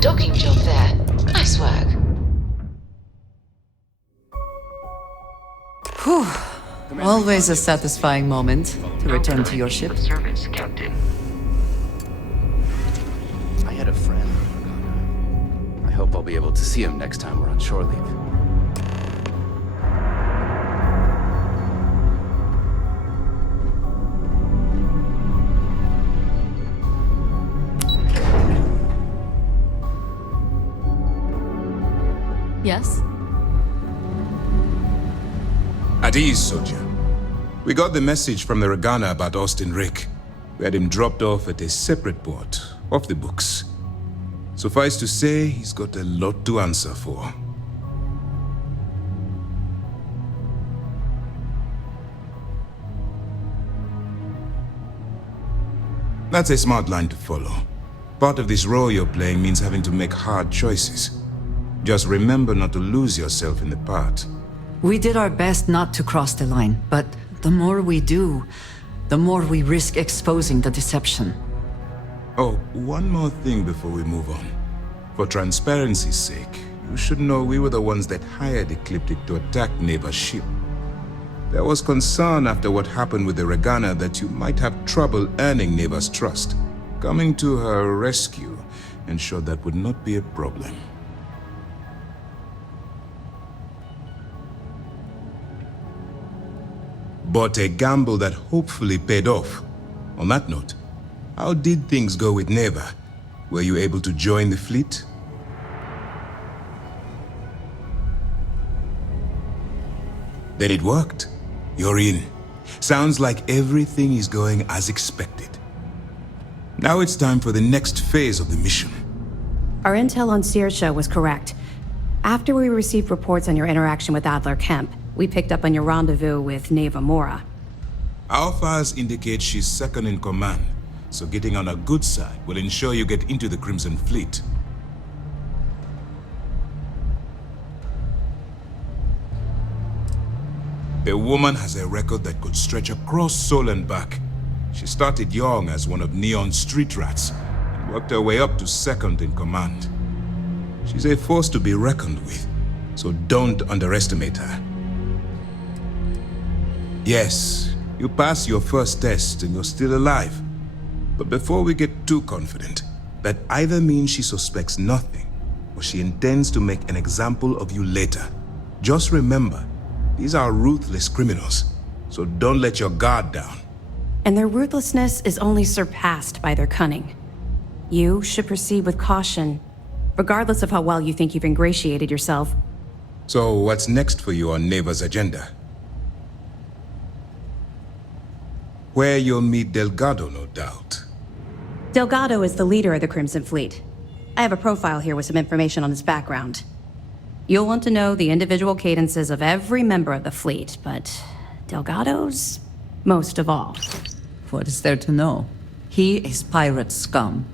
docking job there. Nice work. Whew. Always a satisfying moment to return to your ship. Service, Captain. I had a friend. I hope I'll be able to see him next time we're on shore leave. Yes? At ease, soldier. We got the message from the Regana about Austin Rick. We had him dropped off at a separate port, off the books. Suffice to say, he's got a lot to answer for. That's a smart line to follow. Part of this role you're playing means having to make hard choices. Just remember not to lose yourself in the part. We did our best not to cross the line, but the more we do, the more we risk exposing the deception. Oh, one more thing before we move on. For transparency's sake, you should know we were the ones that hired Ecliptic to attack Neva's ship. There was concern after what happened with the Regana that you might have trouble earning Neva's trust. Coming to her rescue ensured that would not be a problem. But a gamble that hopefully paid off. On that note, how did things go with Neva? Were you able to join the fleet? Then it worked. You're in. Sounds like everything is going as expected. Now it's time for the next phase of the mission. Our intel on Saoirse was correct. After we received reports on your interaction with Adler Kemp, we picked up on your rendezvous with Neva Mora. Our files indicate she's second in command, so getting on her good side will ensure you get into the Crimson Fleet. The woman has a record that could stretch across Sol and back. She started young as one of Neon's street rats and worked her way up to second in command. She's a force to be reckoned with, so don't underestimate her. Yes, you passed your first test and you're still alive. But before we get too confident, that either means she suspects nothing or she intends to make an example of you later. Just remember, these are ruthless criminals, so don't let your guard down. And their ruthlessness is only surpassed by their cunning. You should proceed with caution, regardless of how well you think you've ingratiated yourself. So what's next for you on Neva's agenda? Where you'll meet Delgado, no doubt. Delgado is the leader of the Crimson Fleet. I have a profile here with some information on his background. You'll want to know the individual cadences of every member of the fleet, but Delgado's most of all. What is there to know? He is pirate scum,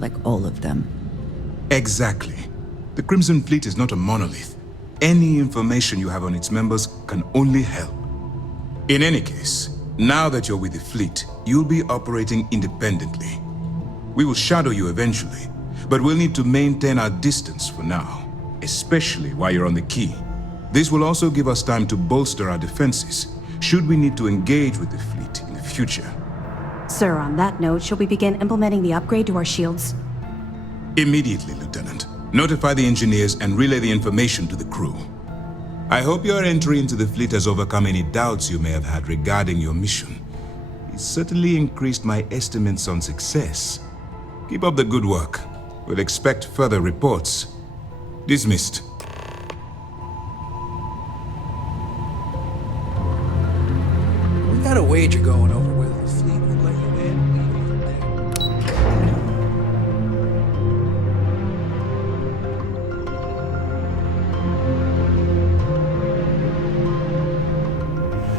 like all of them. Exactly. The Crimson Fleet is not a monolith. Any information you have on its members can only help. In any case, now that you're with the fleet, you'll be operating independently. We will shadow you eventually, but we'll need to maintain our distance for now, especially while you're on the quay. This will also give us time to bolster our defenses, should we need to engage with the fleet in the future. Sir, on that note, shall we begin implementing the upgrade to our shields? Immediately, Lieutenant. Notify the engineers and relay the information to the crew. I hope your entry into the fleet has overcome any doubts you may have had regarding your mission. It certainly increased my estimates on success. Keep up the good work. We'll expect further reports. Dismissed. We got a wager going over whether the fleet would let you in even from there.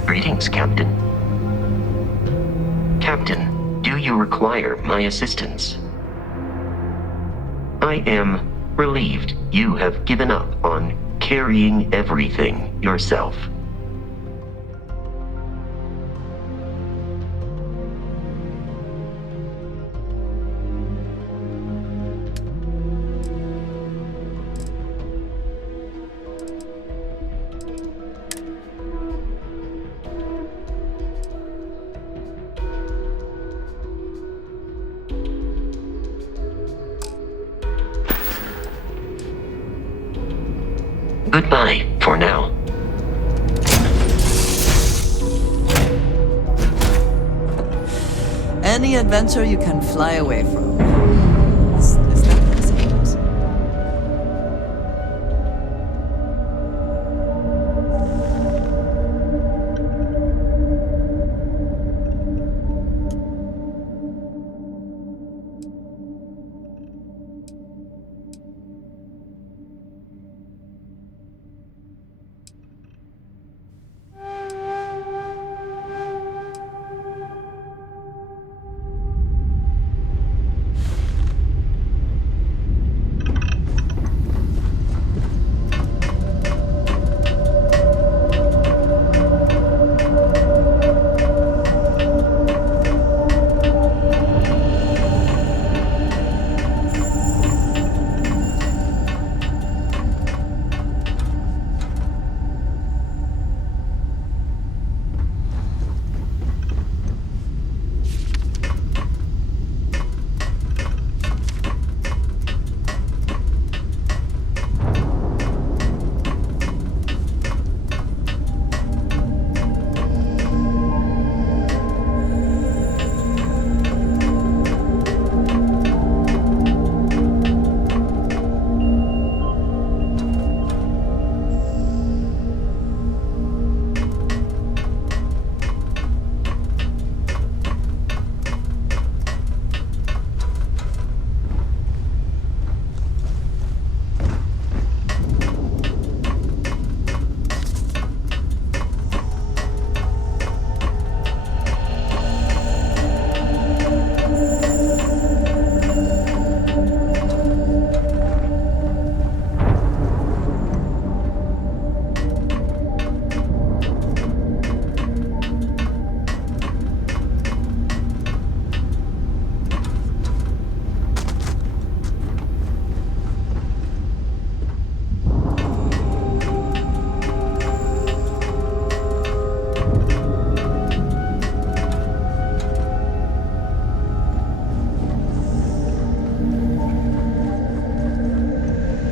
Greetings, Captain. Captain, do you require my assistance? I am relieved you have given up on carrying everything yourself. Goodbye for now. Any adventure you can fly away from. Is that what the saying goes?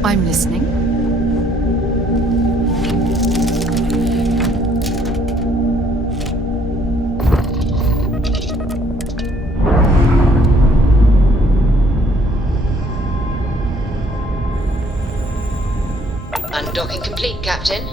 I'm listening. Undocking complete, Captain.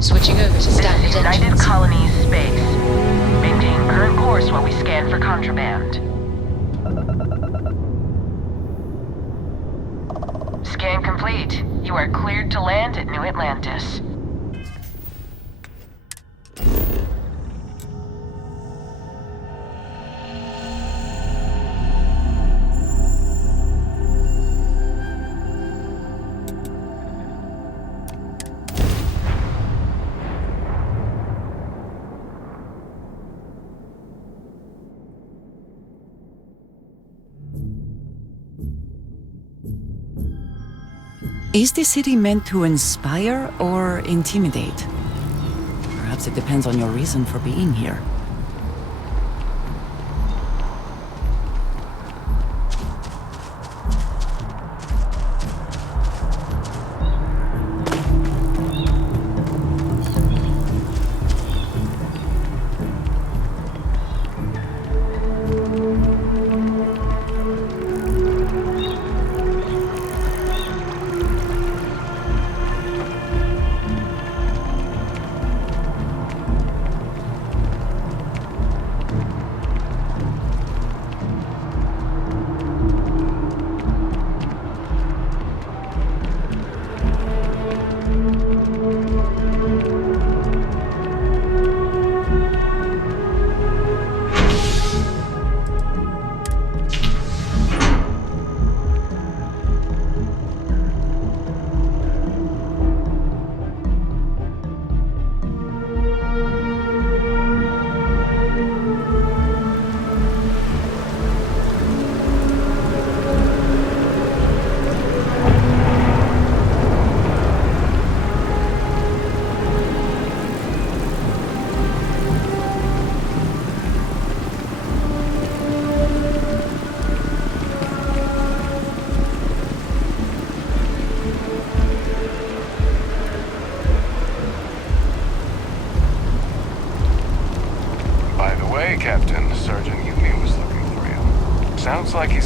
Switching over to standard United engines. Colonies space. Maintain current course while we scan for contraband. Scan complete. You are cleared to land at New Atlantis. Is the city meant to inspire or intimidate? Perhaps it depends on your reason for being here.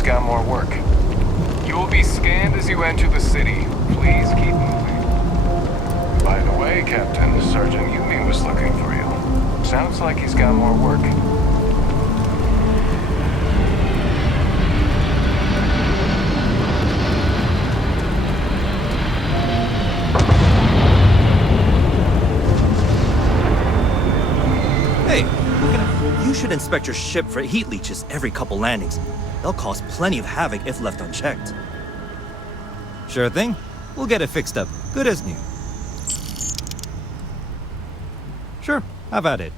he's got more work. You will be scanned as you enter the city. Please keep moving. By the way, Captain, Sergeant Yumi was looking for you. Sounds like he's got more work. Hey, you should inspect your ship for heat leeches every couple landings. They'll cause plenty of havoc if left unchecked. Sure thing. We'll get it fixed up. Good as new. Sure, have at it.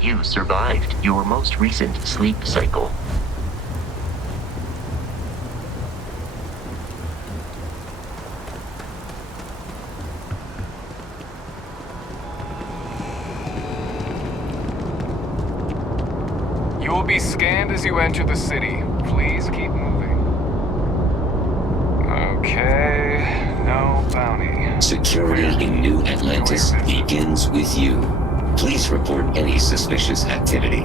You survived your most recent sleep cycle. You will be scanned as you enter the city. Please keep moving. Okay, no bounty. Security in New Atlantis begins with you. Please report any suspicious activity.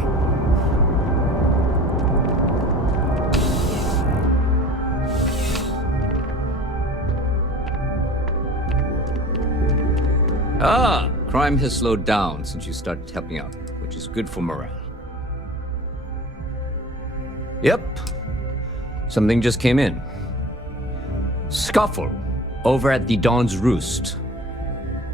Ah, crime has slowed down since you started helping out, which is good for morale. Yep. Something just came in. Scuffle over at the Dawn's Roost.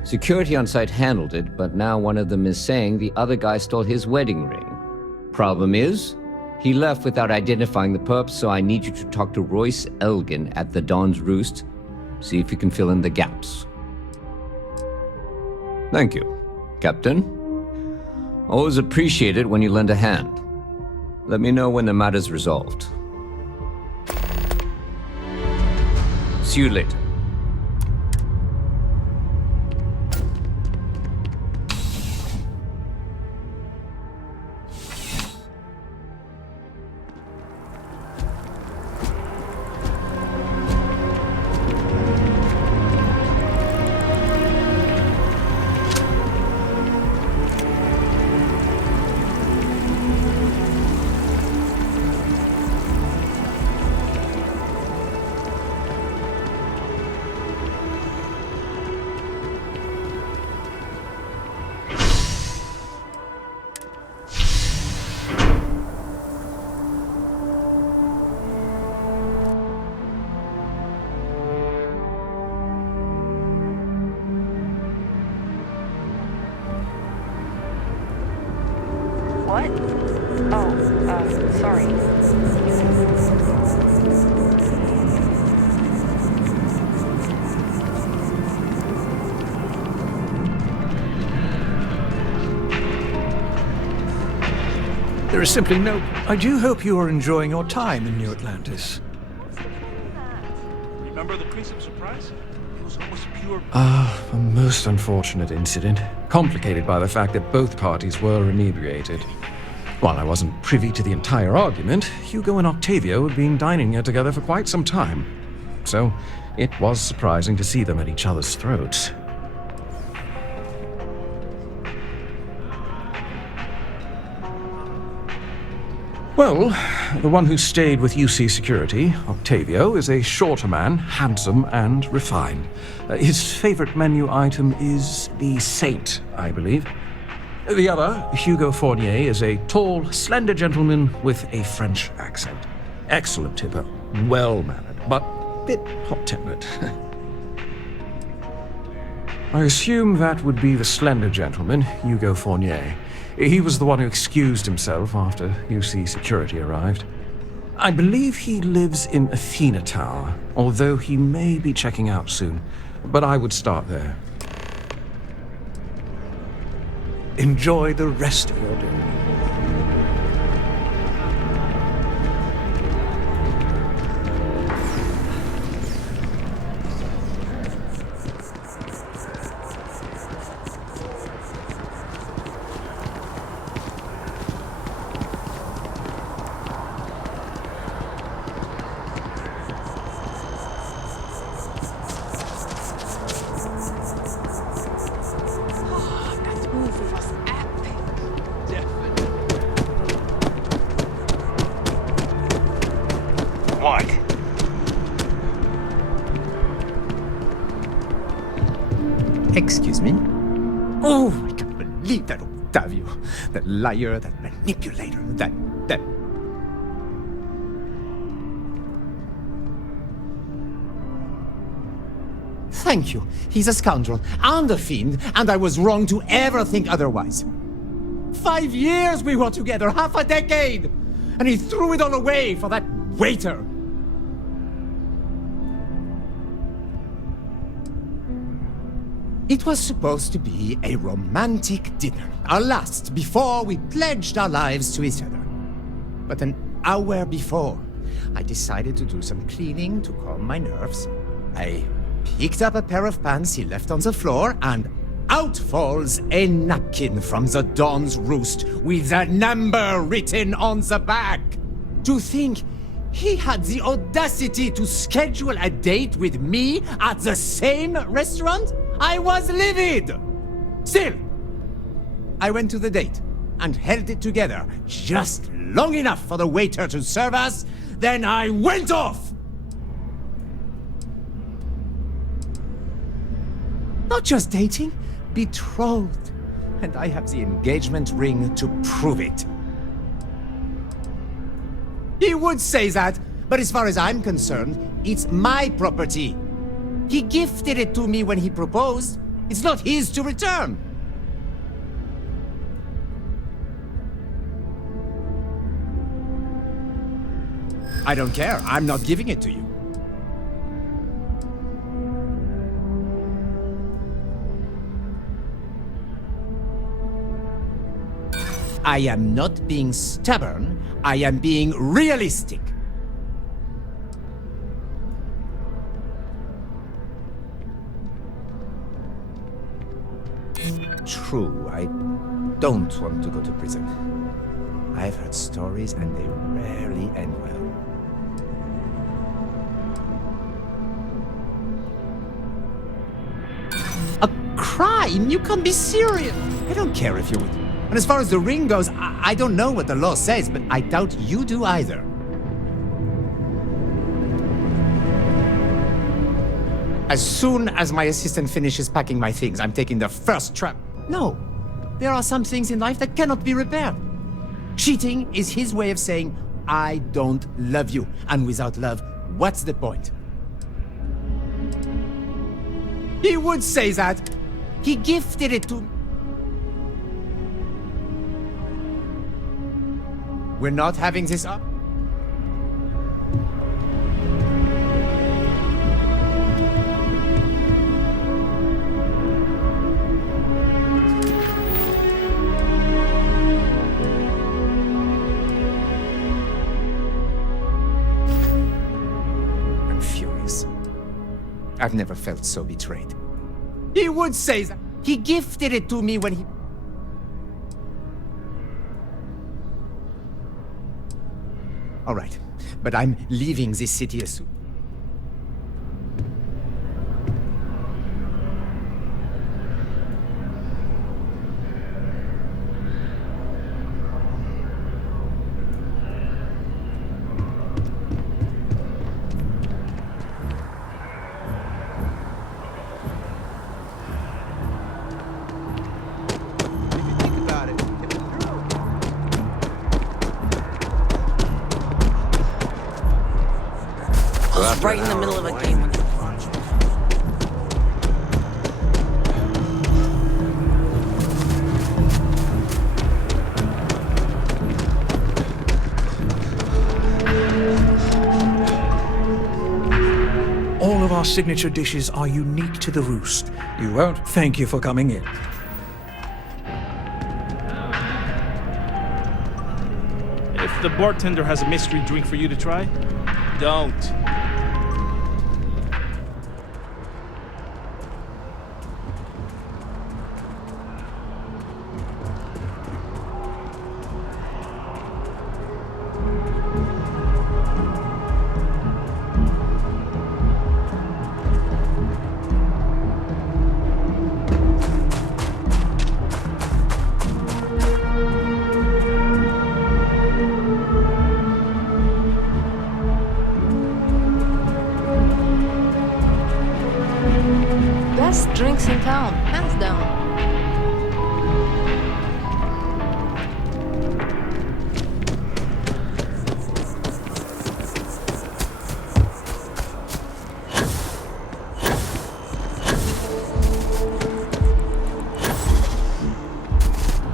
Security on site handled it, but now one of them is saying the other guy stole his wedding ring. Problem is, he left without identifying the perp, so I need you to talk to Royce Elgin at the Dawn's Roost. See if you can fill in the gaps. Thank you, Captain. Always appreciate it when you lend a hand. Let me know when the matter's resolved. See you later. What? Oh, sorry. There is simply no... I do hope you are enjoying your time in New Atlantis. Remember the Crimson Surprise? It was almost pure... A most unfortunate incident, complicated by the fact that both parties were inebriated. While I wasn't privy to the entire argument, Hugo and Octavio had been dining here together for quite some time. So, it was surprising to see them at each other's throats. Well, the one who stayed with UC Security, Octavio, is a shorter man, handsome and refined. His favorite menu item is the Saint, I believe. The other, Hugo Fournier, is a tall, slender gentleman with a French accent. Excellent tipper, well-mannered, but a bit hot-tempered. I assume that would be the slender gentleman, Hugo Fournier. He was the one who excused himself after UC Security arrived. I believe he lives in Athena Tower, although he may be checking out soon. But I would start there. Enjoy the rest of your day. What? Excuse me? Oh, I can't believe that Octavio. That liar, that manipulator, that... Thank you. He's a scoundrel and a fiend, and I was wrong to ever think otherwise. 5 years we were together, half a decade! And he threw it all away for that waiter! It was supposed to be a romantic dinner, our last before we pledged our lives to each other. But an hour before, I decided to do some cleaning to calm my nerves. I picked up a pair of pants he left on the floor, and out falls a napkin from the Dawn's Roost with a number written on the back. To think he had the audacity to schedule a date with me at the same restaurant? I was livid! Still, I went to the date and held it together just long enough for the waiter to serve us, then I went off! Not just dating, betrothed. And I have the engagement ring to prove it. He would say that, but as far as I'm concerned, it's my property. He gifted it to me when he proposed. It's not his to return. I don't care. I'm not giving it to you. I am not being stubborn. I am being realistic. True, I don't want to go to prison. I've heard stories and they rarely end well. A crime? You can't be serious! I don't care if you would. And as far as the ring goes, I don't know what the law says, but I doubt you do either. As soon as my assistant finishes packing my things, I'm taking the first trap. No, there are some things in life that cannot be repaired. Cheating is his way of saying, I don't love you. And without love, what's the point? He would say that. He gifted it to me. We're not having this up? I'm furious. I've never felt so betrayed. He would say that. He gifted it to me when he... All right, but I'm leaving this city as soon. Right in the middle of a game. All of our signature dishes are unique to the Roost. You won't thank you for coming in. If the bartender has a mystery drink for you to try, don't. Best drinks in town, hands down.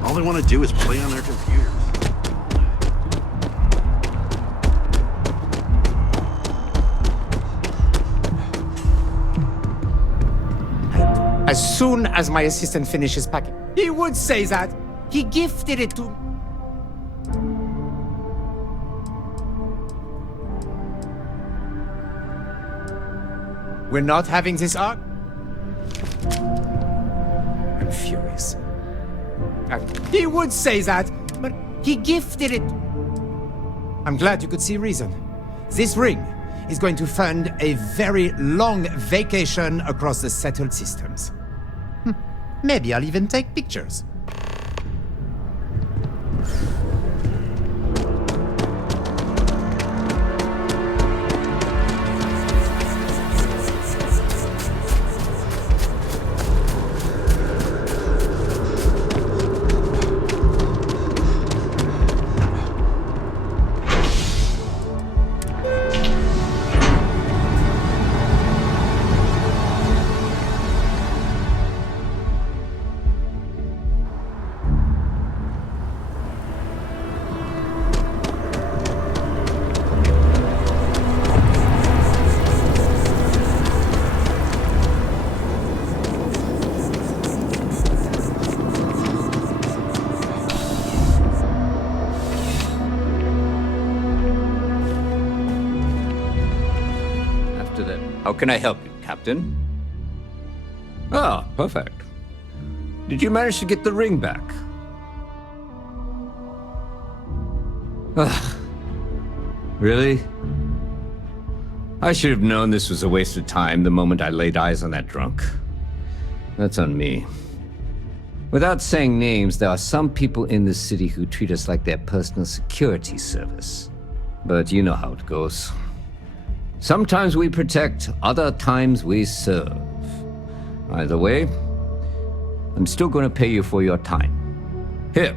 All they want to do is play on their computers. as soon as my assistant finishes packing. He would say that. He gifted it to... We're not having this arc? I'm furious. He would say that, but he gifted it. I'm glad you could see reason. This ring is going to fund a very long vacation across the settled systems. Maybe I'll even take pictures. How can I help you, Captain? Ah, perfect. Did you manage to get the ring back? Ah, really? I should have known this was a waste of time the moment I laid eyes on that drunk. That's on me. Without saying names, there are some people in this city who treat us like their personal security service. But you know how it goes. Sometimes we protect, other times we serve. Either way, I'm still going to pay you for your time. Here,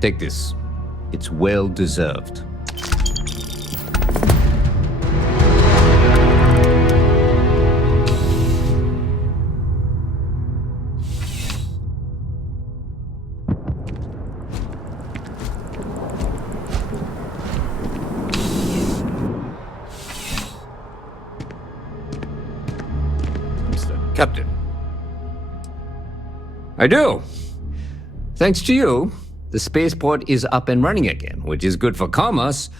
take this. It's well deserved. Captain. I do. Thanks to you, the spaceport is up and running again, which is good for commerce,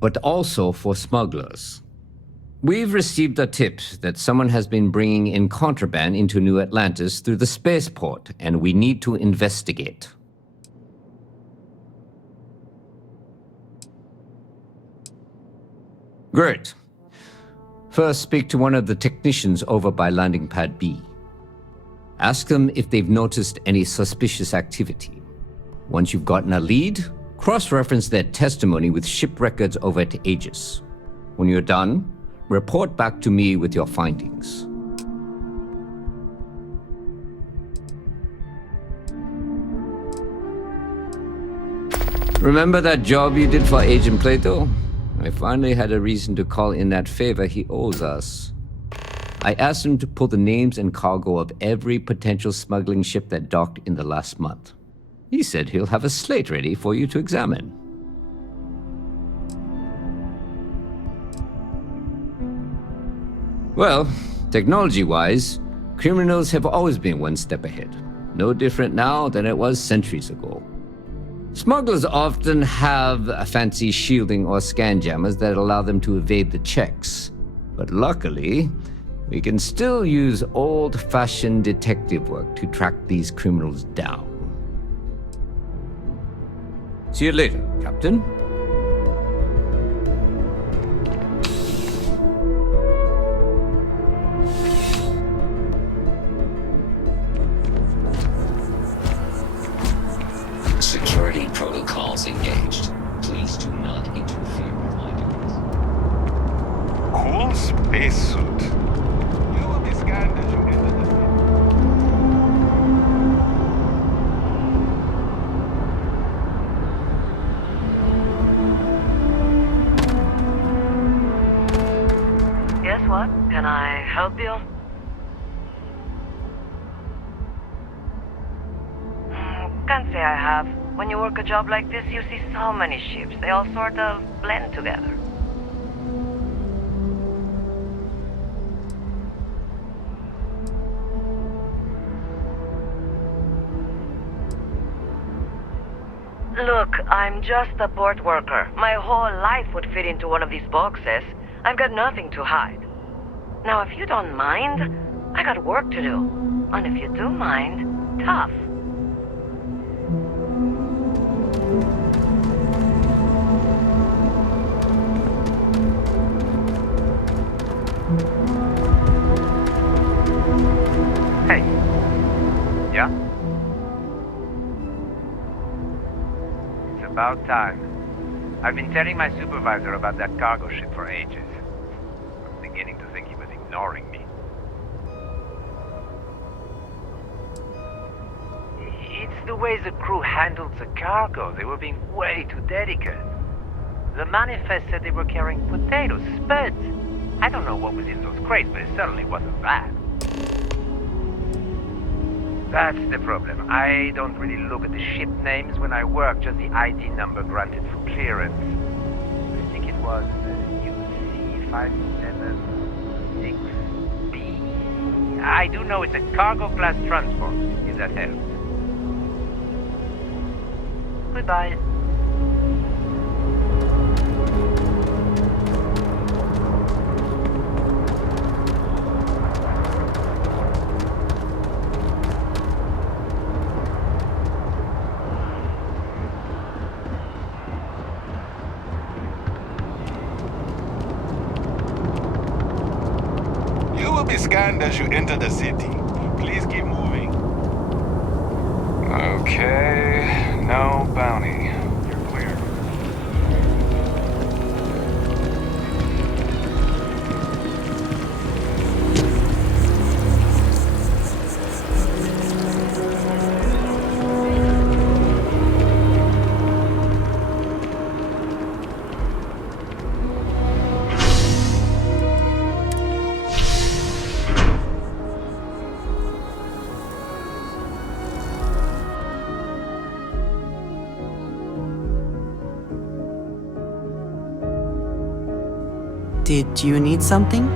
but also for smugglers. We've received a tip that someone has been bringing in contraband into New Atlantis through the spaceport, and we need to investigate. Great. First, speak to one of the technicians over by Landing Pad B. Ask them if they've noticed any suspicious activity. Once you've gotten a lead, cross-reference their testimony with ship records over at Aegis. When you're done, report back to me with your findings. Remember that job you did for Agent Plato? I finally had a reason to call in that favor he owes us. I asked him to pull the names and cargo of every potential smuggling ship that docked in the last month. He said he'll have a slate ready for you to examine. Well, technology-wise, criminals have always been one step ahead. No different now than it was centuries ago. Smugglers often have a fancy shielding or scan jammers that allow them to evade the checks. But luckily, we can still use old-fashioned detective work to track these criminals down. See you later, Captain. Security protocols engaged. Please do not interfere with my duties. Cool spacesuit. You will be scanned as you enter the city. Guess what? Can I help you? Can't say I have. When you work a job like this, you see so many ships. They all sort of blend together. I'm just a port worker. My whole life would fit into one of these boxes. I've got nothing to hide. Now, if you don't mind, I got work to do. And if you do mind, tough. Hey. Yeah? It's about time. I've been telling my supervisor about that cargo ship for ages. I'm beginning to think he was ignoring me. It's the way the crew handled the cargo. They were being way too delicate. The manifest said they were carrying potatoes, spuds. I don't know what was in those crates, but it certainly wasn't that. That's the problem. I don't really look at the ship names when I work, just the ID number granted for clearance. I think it was UC576B. I do know it's a cargo class transport, if that helps. Goodbye. You will be scanned as you enter the city. Please keep moving. Okay, no bounty. You're clear. Did you need something?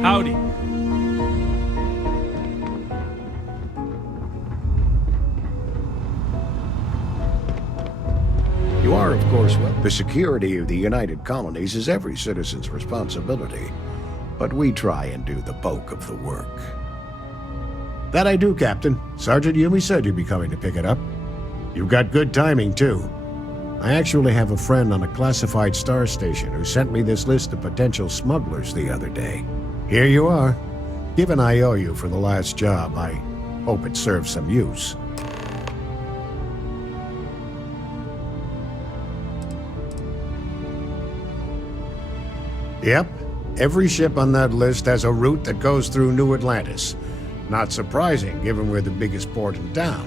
Howdy. You are, of course, well. The security of the United Colonies is every citizen's responsibility, but we try and do the bulk of the work. That I do, Captain. Sergeant Yumi said you'd be coming to pick it up. You've got good timing, too. I actually have a friend on a classified star station who sent me this list of potential smugglers the other day. Here you are. Given I owe you for the last job, I hope it serves some use. Yep. Every ship on that list has a route that goes through New Atlantis. Not surprising, given we're the biggest port in town.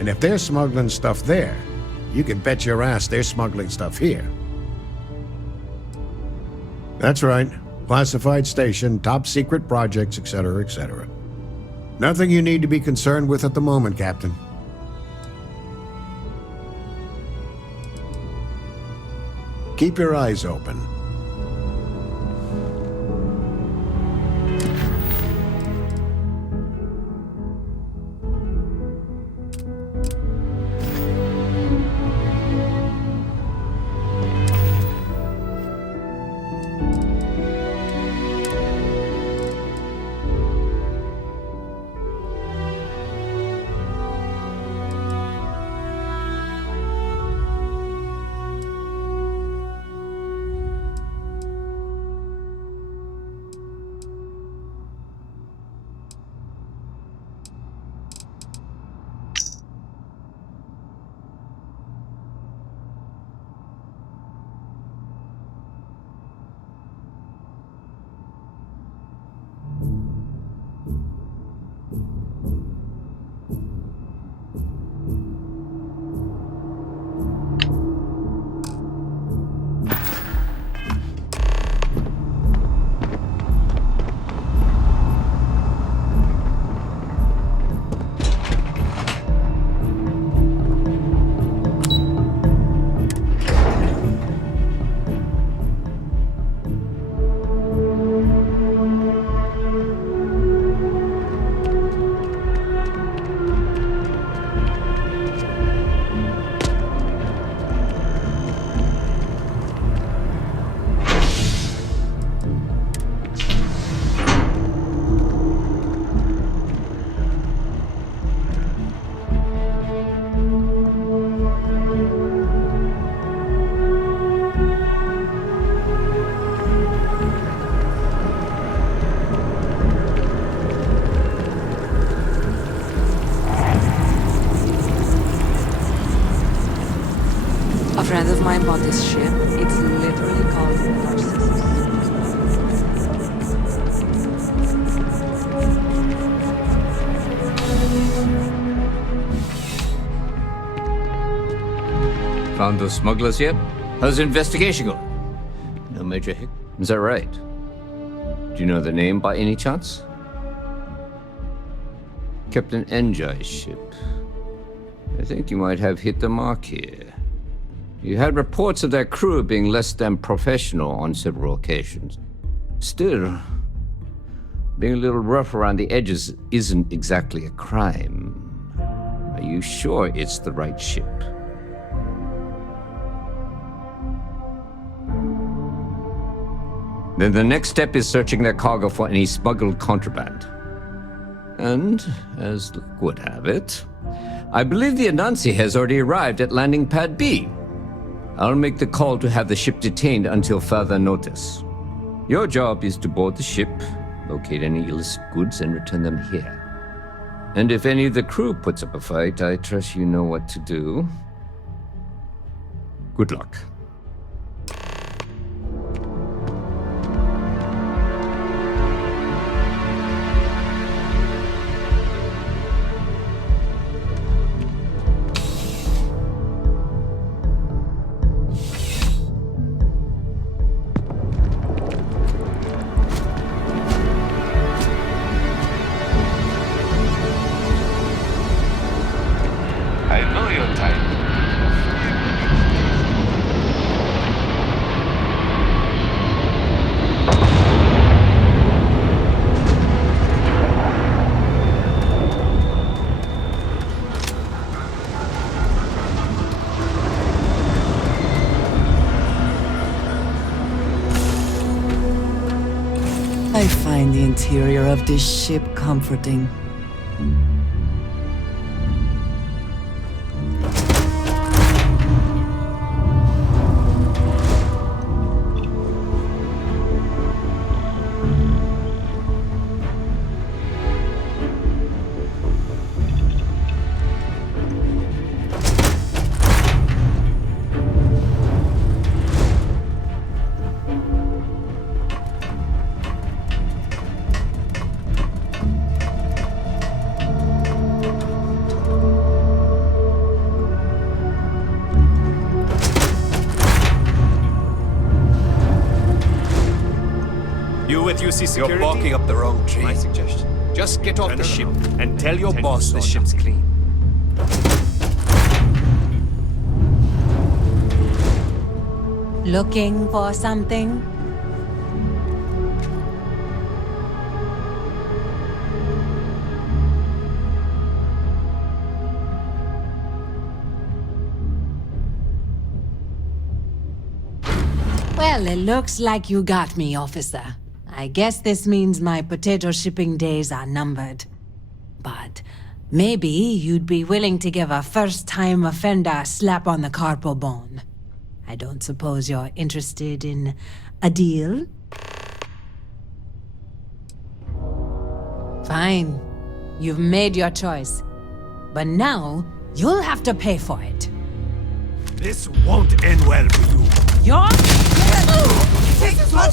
And if they're smuggling stuff there, you can bet your ass they're smuggling stuff here. That's right. Classified station, top secret projects, etc., etc. Nothing you need to be concerned with at the moment, Captain. Keep your eyes open. A friend of mine bought this ship. It's literally called the Narcissus. Found those smugglers yet? How's the investigation going? No major hic. Is that right? Do you know the name by any chance? Captain Enjai's ship. I think you might have hit the mark here. You had reports of their crew being less than professional on several occasions. Still, being a little rough around the edges isn't exactly a crime. Are you sure it's the right ship? Then the next step is searching their cargo for any smuggled contraband. And, as luck would have it, I believe the Anansi has already arrived at landing pad B. I'll make the call to have the ship detained until further notice. Your job is to board the ship, locate any illicit goods, and return them here. And if any of the crew puts up a fight, I trust you know what to do. Good luck. I find the interior of this ship comforting. You with UC Security? You're barking up the wrong tree. My suggestion. Just get off the ship and tell your boss this so ship's clean. Looking for something? Well, it looks like you got me, officer. I guess this means my potato shipping days are numbered. But maybe you'd be willing to give a first-time offender a slap on the carpal bone. I don't suppose you're interested in a deal? Fine. You've made your choice. But now, you'll have to pay for it. This won't end well for you. You're... Take this one!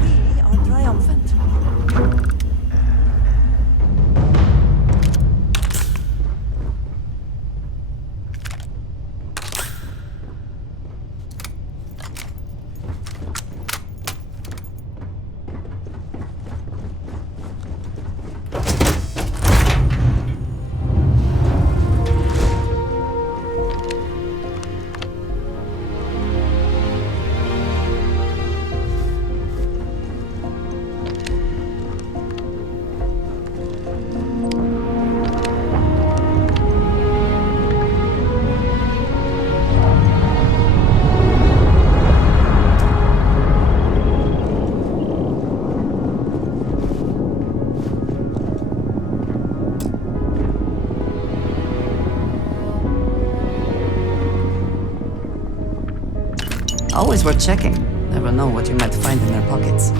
We are triumphant. Always worth checking. Never know what you might find in their pockets.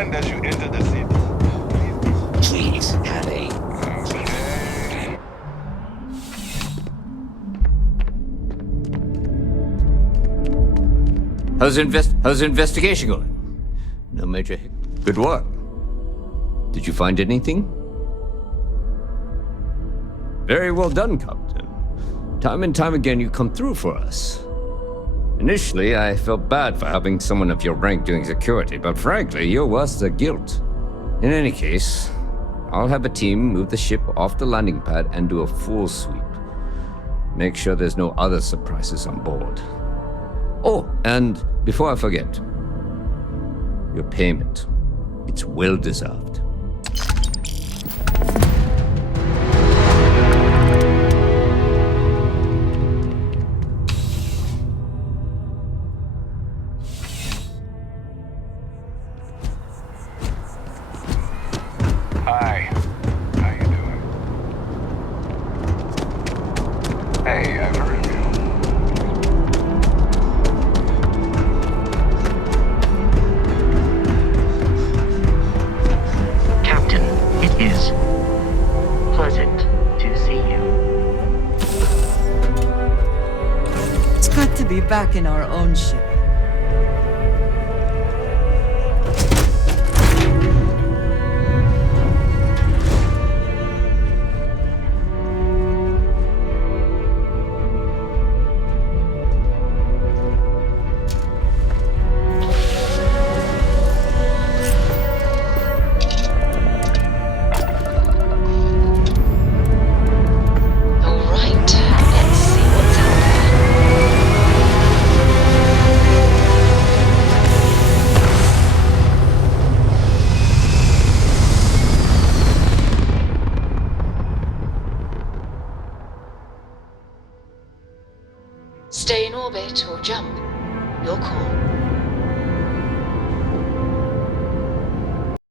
hand as you enter the city. Please have a... How's investigation going? No major hit. Good work. Did you find anything? Very well done, Captain. Time and time again, you come through for us. Initially, I felt bad for having someone of your rank doing security, but frankly, you're worse than guilt. In any case, I'll have a team move the ship off the landing pad and do a full sweep. Make sure there's no other surprises on board. Oh, and before I forget, your payment. It's well deserved. Hi. How you doing? Hey, I've heard of you. Captain, it is pleasant to see you. It's good to be back in our own ship. Stay in orbit or jump. Your call.